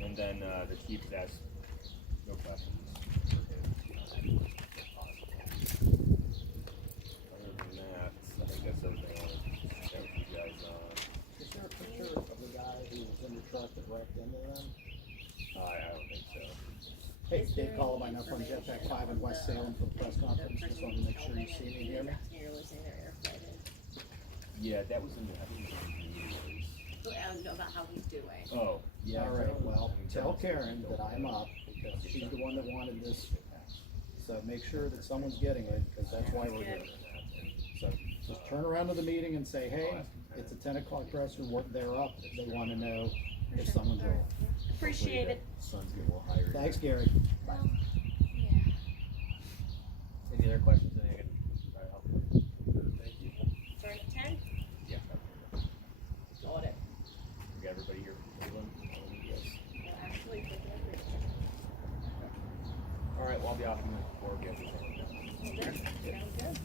And then the chief asked no questions. Other than that, I think that's everything I wanted to share with you guys on. Is there a picture of the guy who was in the truck that wrecked into them? I don't think so. Hey, it's Dave Columbine up on Jetpack 5 in West Salem for the press conference. Just wanted to make sure you see me and hear me. Yeah, that was in the, I think it was in the news. Know about how he's doing. Oh, yeah. All right, well, tell Karen that I'm up because she's the one that wanted this. So make sure that someone's getting it because that's why we're here. So just turn around to the meeting and say, hey, it's a 10 o'clock presser. They're up. They want to know if someone's rolling. Appreciate it. Sun's get a little higher. Thanks, Gary. Well, yeah. Any other questions? That I can try to help with? Thank you. Start at 10? Yeah. Got it. We got everybody here for Cleveland. Yes. Actually, All right, well, I'll be off in the work after this. sounds good.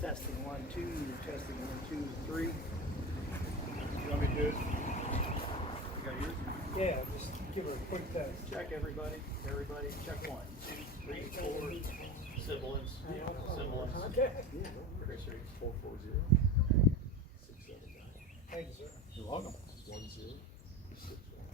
Testing 1, 2, testing 1, 2, 3. You want me to do it? You got yours? Yeah, just give her a quick test. Check everybody. Everybody, check 1, 2, 3, 4. Sibilance. Sibilance. Okay. Trace rate 440. 679. Thank you, sir. You're welcome. 10 61.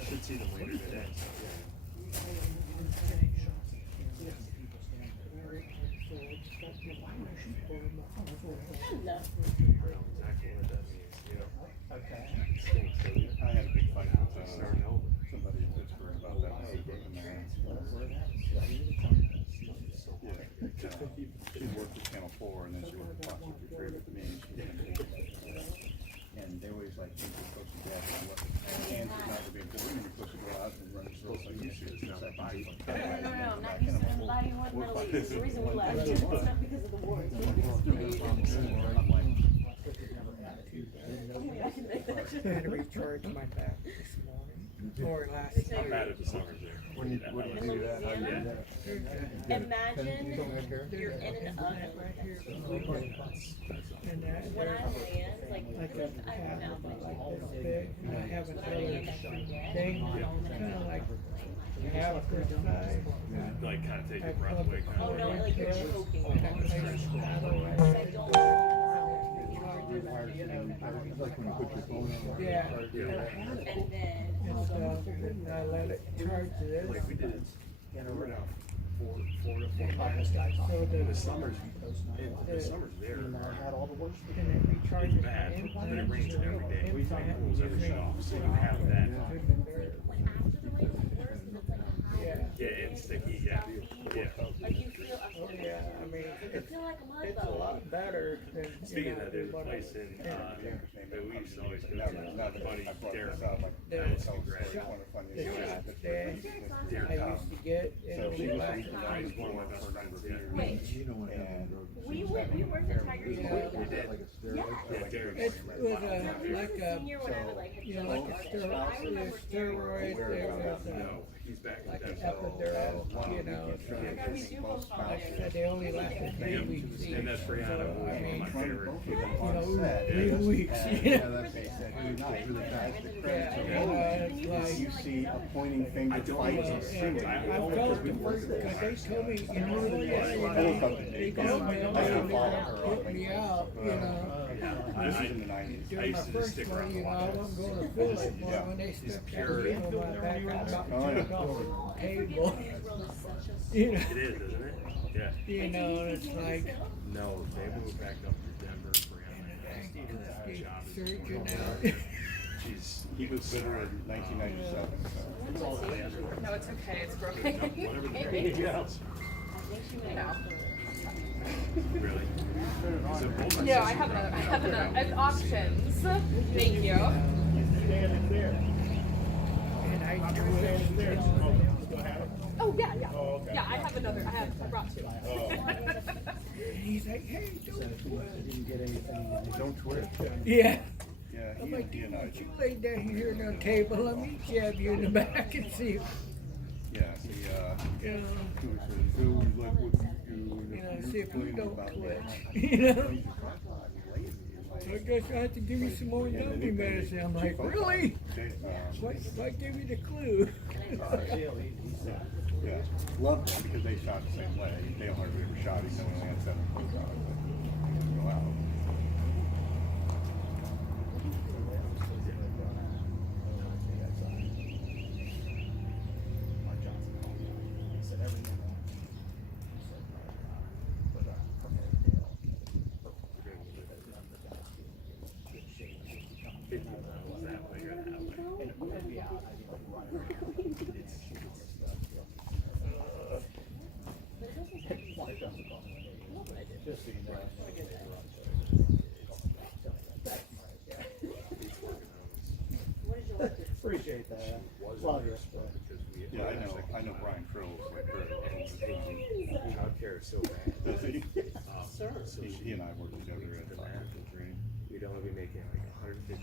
I should see them later today. Hello. I don't know exactly what that means. Okay. I had a big fight with somebody in Pittsburgh about that. She worked with Channel 4 and then she worked with Fox 53 with me. And they always like think you're supposed to get what hands is not to be important, you're supposed to go out and run a circle. So you should just like body. No, I'm not used to anybody who went Middle East. The reason we left, it's not because of the war, it's because I'm like, I had to recharge my back this morning, or last I'm night. bad at the summers there. when you do that, how you do that? Imagine you're in an oven. Right here. And When I land, like a I don't path know. like this big, and I have When I another land, I forget. thing, kind of like half this size. Like kind of take your breath away. Kind Oh of no, like you're choking. And I place the paddle right I don't. Like when you put your phone in. Yeah. And then. And I let it charge this. Like we did. We're now 4 to 4 So In the the summers, the summers there I had all the worst. and it it's recharges bad, my but it implant. rains every day. We think Implant pools ever shut off, so you have that. Like after the rain, it's worse because it's like a high. Yeah. Yeah, it's sticky, yeah. Yeah. Like you feel. Oh yeah, I mean, You feel like a mud it's a bone. lot better than, you Speaking know, of that, there's a what place I- in, that we used to always go to, Now that buddy, I brought Derek. this up, like, There's Madison grad. it's one of the funniest the things shot that stand Derek I Cobb. used to get, So it'll she be was like, reading the He's one of my best friends, yeah. Wait, and we worked at Tiger's Yeah. Point. We did. Yes. Yeah, Derek It was like a, Senior, whatever, like, you know, like a steroid, there was like an epidural, you know, it's like, like I said, they only lasted 3 weeks each. And that's Brianna, So, I mean, my favorite. you know, 3 weeks, you know. Yeah, it's like, You see a pointing finger fight. and I felt the first, because they told me, you know, they told me, they put me out, you know. This is in the nineties. During my first one, you know, I wasn't going to feel it more when they stuck that needle in my back, I about jumped off the table. You know, It is, isn't it? Yeah. you know, and it's like, No, they moved back up to Denver. surgeon out. He was bitter in 1997. No, it's okay, it's broken. Really? Is it both? No, I have another, I have options. Thank you. And I do it. Oh, yeah, yeah. Yeah, I brought two. And he's like, hey, don't quit. Didn't get anything. Don't twit. Yeah. Yeah, I'm like, he dude, and why I. don't you lay down here on the table, let me jab you in the back and see, Yeah, he, you know, he was sort of, "Phil, you like what you do, and you know, if see if you complain don't about quit, that." you know. He's a cop, he's lazy, he's I like- guess I have to give you some more numbing medicine. I'm like, really? Why give me the clue? Yeah, loved him because they shot the same way. Dale hardly ever shot, even though he only had 7 points on it. But go out. Just so you know. Appreciate that. Love you. Yeah, I know Brian Crowell's like Childcare is so bad. Does he? Sir. He and I worked together at Green. We'd only be making like $150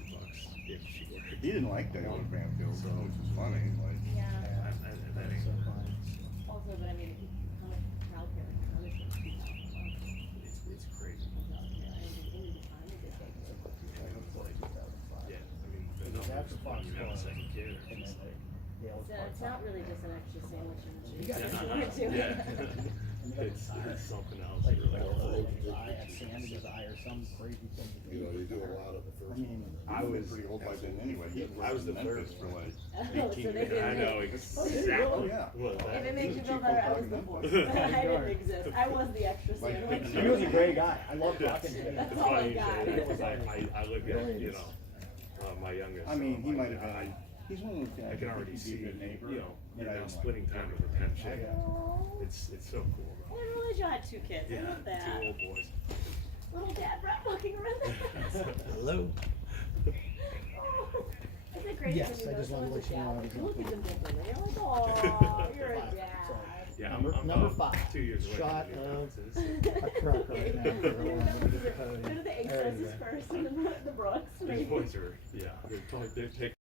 if she worked. He didn't like Dale at Banfield, which is funny. Like, Yeah, That ain't. also, but I mean, how much childcare, how much It's crazy. Yeah, I mean, the numbers when you have a second kid. It's not really just an extra sandwich and a cheese. Yeah. It's something else. You're like, Sand in his eye or some crazy thing. You know, they do a lot of the first. I was pretty old by then anyway. He I was the in third Memphis for like. Oh, so 18 they didn't I know make- exactly. Oh, yeah. What was If it that? makes you feel better, I was the fourth. I didn't exist. I was the extra Like, sandwich. he was a great guy. I love talking to him. That's It's all I funny you got. say that, 'cause I look at, you know, my youngest. I mean, he son, might have like, been. He's one of those guys. I can that already could be see, a good neighbor. you know, but I you're now don't splitting like time with attention. Oh, It's so cool. I didn't realize you had 2 kids. I Yeah, love that. 2 old boys. Little dad rat walking around the house. Hello? Oh, isn't it great Yes, when you I go just to wanted to a let you know I dad? was You look at them looking. differently. You're like, oh, you're a dad. Yeah, Number about 5. 2 years away. Shot from of the a truck right now. For Go to the Aces first and then the Brooks. These maybe. boys are, yeah, they're taking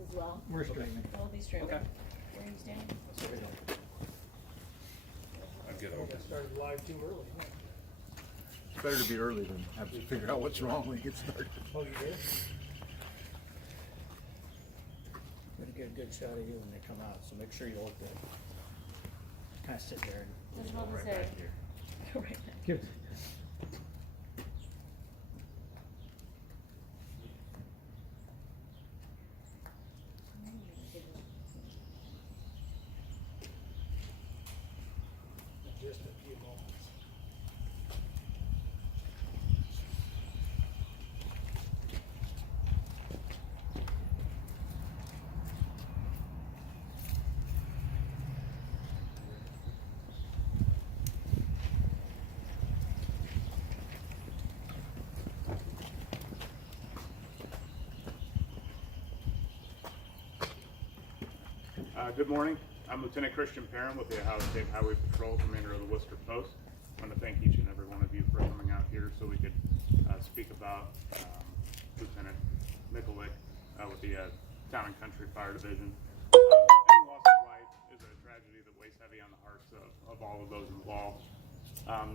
as well. We're streaming. We'll be streaming. Okay. Where are you standing? I'd get over it. Started live too early. It's better to be early than have to figure out what's wrong when you get started. Oh, you did? Gonna get a good shot of you when they come out, so make sure you look good. Kinda sit there and. Just hold the say. Right now. Give. Just a few moments. Good morning. I'm Lieutenant Christian Perrin with the Ohio State Highway Patrol, commander of the Worcester Post. I want to thank each and every one of you for coming out here so we could speak about Lieutenant Mikulik with the Town and Country Fire Division. Any loss of life is a tragedy that weighs heavy on the hearts of all of those involved.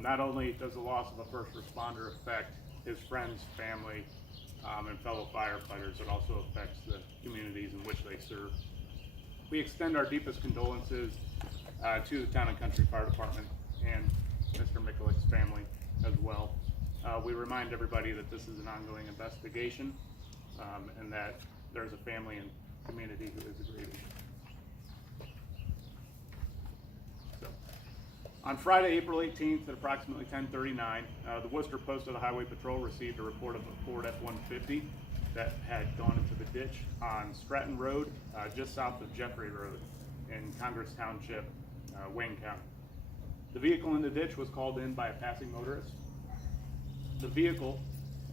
Not only does the loss of a first responder affect his friends, family, and fellow firefighters, it also affects the communities in which they serve. We extend our deepest condolences to the Town and Country Fire Department and Mr. Mikulik's family as well. We remind everybody that this is an ongoing investigation and that there's a family and community who is grieving. So, on Friday, April 18th at approximately 10:39, the Worcester Post of the Highway Patrol received a report of a Ford F-150 that had gone into the ditch on Stratton Road, just south of Jeffrey Road in Congress Township, Wayne County. The vehicle in the ditch was called in by a passing motorist. The vehicle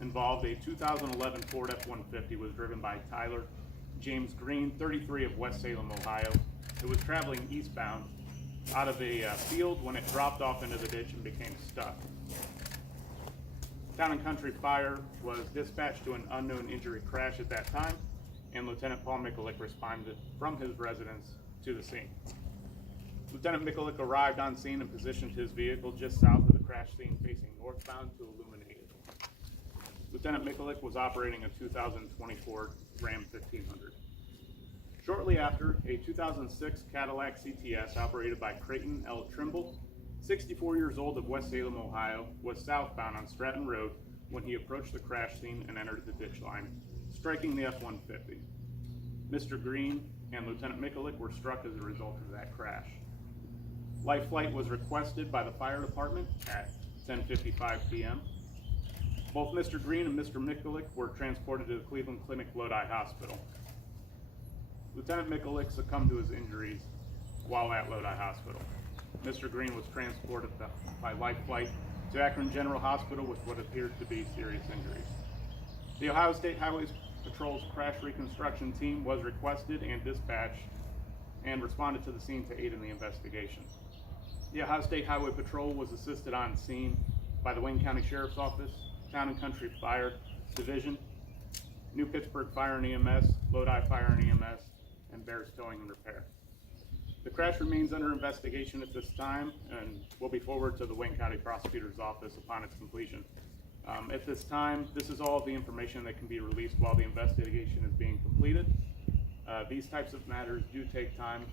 involved a 2011 Ford F-150, was driven by Tyler James Green, 33 of West Salem, Ohio. It was traveling eastbound out of a field when it dropped off into the ditch and became stuck. Town and Country Fire was dispatched to an unknown injury crash at that time, and Lieutenant Paul Mikulik responded from his residence to the scene. Lieutenant Mikulik arrived on scene and positioned his vehicle just south of the crash scene facing northbound to illuminate it. Lieutenant Mikulik was operating a 2024 Ram 1500. Shortly after, a 2006 Cadillac CTS operated by Creighton L. Trimble, 64 years old, of West Salem, Ohio, was southbound on Stratton Road when he approached the crash scene and entered the ditch line, striking the F-150. Mr. Green and Lieutenant Mikulik were struck as a result of that crash. Life flight was requested by the fire department at 10:55 p.m. Both Mr. Green and Mr. Mikulik were transported to the Cleveland Clinic Lodi Hospital. Lieutenant Mikulik succumbed to his injuries while at Lodi Hospital. Mr. Green was transported by life flight to Akron General Hospital with what appeared to be serious injuries. The Ohio State Highway Patrol's crash reconstruction team was requested and dispatched and responded to the scene to aid in the investigation. The Ohio State Highway Patrol was assisted on scene by the Wayne County Sheriff's Office, Town and Country Fire Division, New Pittsburgh Fire and EMS, Lodi Fire and EMS, and Bears Towing and Repair. The crash remains under investigation at this time and will be forwarded to the Wayne County Prosecutor's Office upon its completion. At this time, this is all of the information that can be released while the investigation is being completed. These types of matters do take time,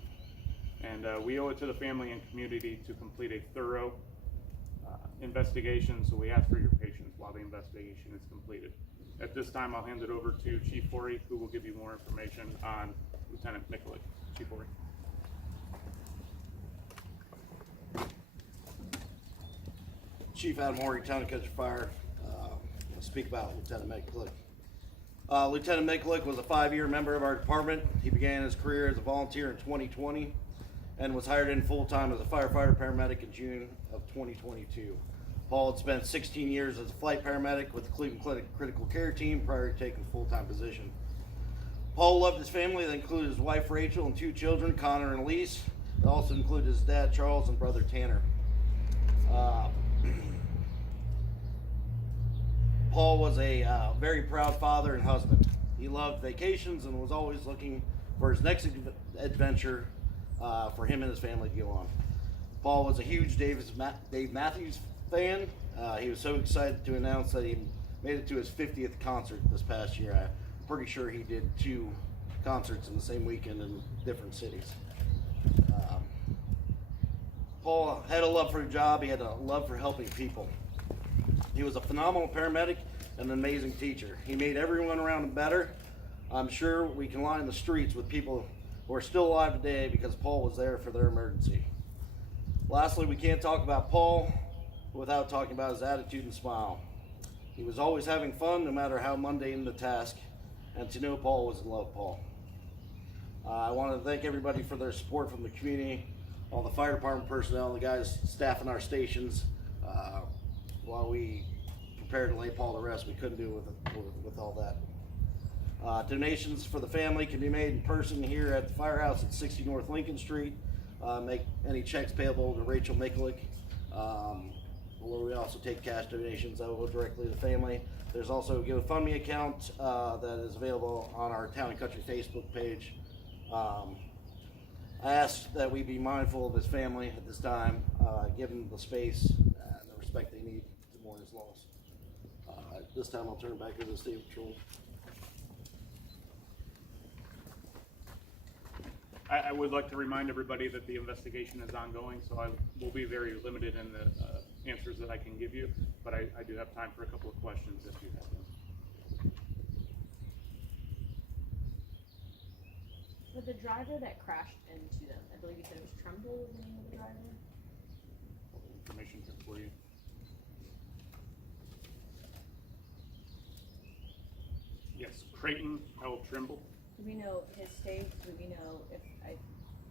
and we owe it to the family and community to complete a thorough investigation, so we ask for your patience while the investigation is completed. At this time, I'll hand it over to Chief Forey, who will give you more information on Lieutenant Mikulik. Chief Forey. Chief Adam Horry, Town and Country Fire. I'll speak about Lieutenant Mikulik. Lieutenant Mikulik was a 5-year member of our department. He began his career as a volunteer in 2020 and was hired in full-time as a firefighter paramedic in June of 2022. Paul had spent 16 years as a flight paramedic with the Cleveland Clinic Critical Care Team prior to taking a full-time position. Paul loved his family. That included his wife Rachel and 2 children, Connor and Elise. It also included his dad Charles and brother Tanner. Paul was a very proud father and husband. He loved vacations and was always looking for his next adventure for him and his family to go on. Paul was a huge Dave Matthews fan. He was so excited to announce that he made it to his 50th concert this past year. I'm pretty sure he did 2 concerts in the same weekend in different cities. Paul had a love for a job. He had a love for helping people. He was a phenomenal paramedic and an amazing teacher. He made everyone around him better. I'm sure we can line the streets with people who are still alive today because Paul was there for their emergency. Lastly, we can't talk about Paul without talking about his attitude and smile. He was always having fun, no matter how mundane the task, and to know Paul was to love Paul. I want to thank everybody for their support from the community, all the fire department personnel, the guys staffing our stations. While we prepared to lay Paul to rest, we couldn't do it with all that. Donations for the family can be made in person here at the firehouse at 60 North Lincoln Street. Make any checks payable to Rachel Mikulik, where we also take cash donations that will go directly to the family. There's also a GoFundMe account that is available on our Town and Country Facebook page. I ask that we be mindful of his family at this time, give them the space and the respect they need to mourn his loss. This time I'll turn it back over to the State Patrol. I would like to remind everybody that the investigation is ongoing, so I will be very limited in the answers that I can give you, but I do have time for a couple of questions if you have them. For the driver that crashed into them, I believe you said it was Trumbull was the name of the driver? Information here for you. Yes, Creighton L. Trimble. Do we know his state? Do we know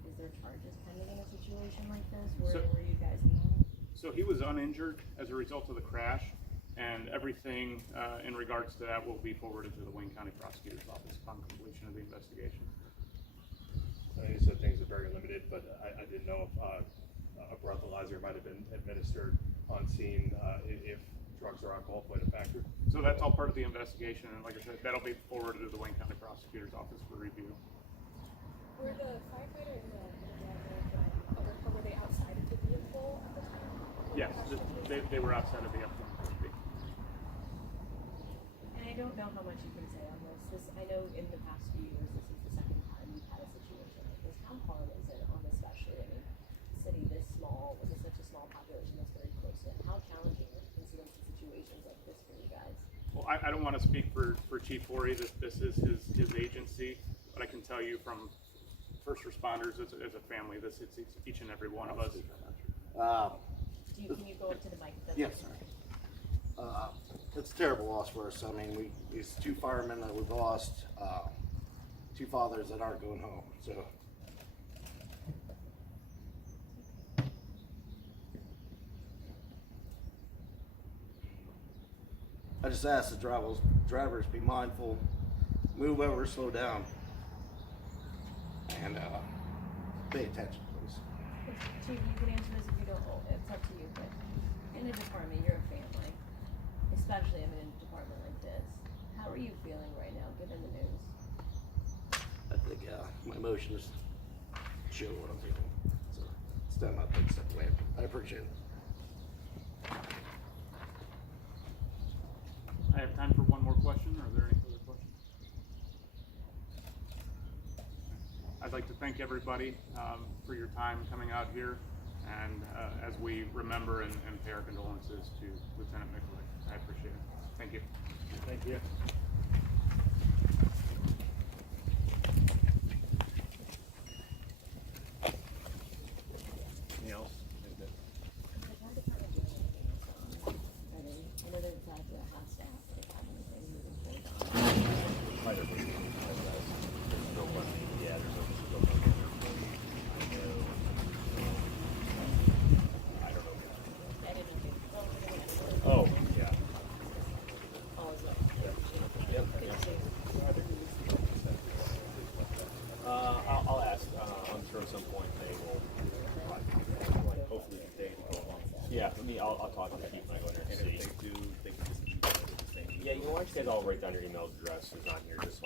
is there charges pending in a situation like this? Where you guys know? So he was uninjured as a result of the crash, and everything in regards to that will be forwarded to the Wayne County Prosecutor's Office upon completion of the investigation. You said things are very limited, but I didn't know if a breathalyzer might have been administered on scene if drugs or alcohol played a factor. So that's all part of the investigation, and like I said, that'll be forwarded to the Wayne County Prosecutor's Office for review. Were the firefighter and the other car, were they outside of the vehicle at the time? Yes, they were outside of the F-150. And I don't know how much you can say on this. I know in the past few years, this is the second time we've had a situation like this. How hard is it on especially, a city this small, with such a small population that's very close in? How challenging are incidents and situations like this for you guys? Well, I don't want to speak for Chief Forey. This is his agency, but I can tell you from first responders as a family, this hits each and every one of us. Can you go up to the mic? Yes, sir. It's a terrible loss for us. I mean, these 2 firemen that we've lost, 2 fathers that aren't going home. So. I just ask the drivers be mindful, move over, slow down, and pay attention, please. Chief, you can answer this if you don't. It's up to you. But in a department, you're a family, especially in a department like this. How are you feeling right now, given the news? I think my emotions show what I'm feeling. So it's time I take a step away. I appreciate it. I have time for one more question. Are there any further questions? I'd like to thank everybody for your time coming out here, and as we remember and pay our condolences to Lieutenant Mikulik. I appreciate it. Thank you. Thank you. Anything else? The fire department doing anything else on? I know they've got the hot staff, but they have anything moving forward on? I didn't know if Oh, yeah. all is well. Yep. I'll ask. I'm sure at some point they will. Hopefully today to go along. Yeah, for me, I'll talk to the chief when I go in there and see. They do, they can just do the same. Yeah, you know, why don't you guys all write down your email addresses on here just so I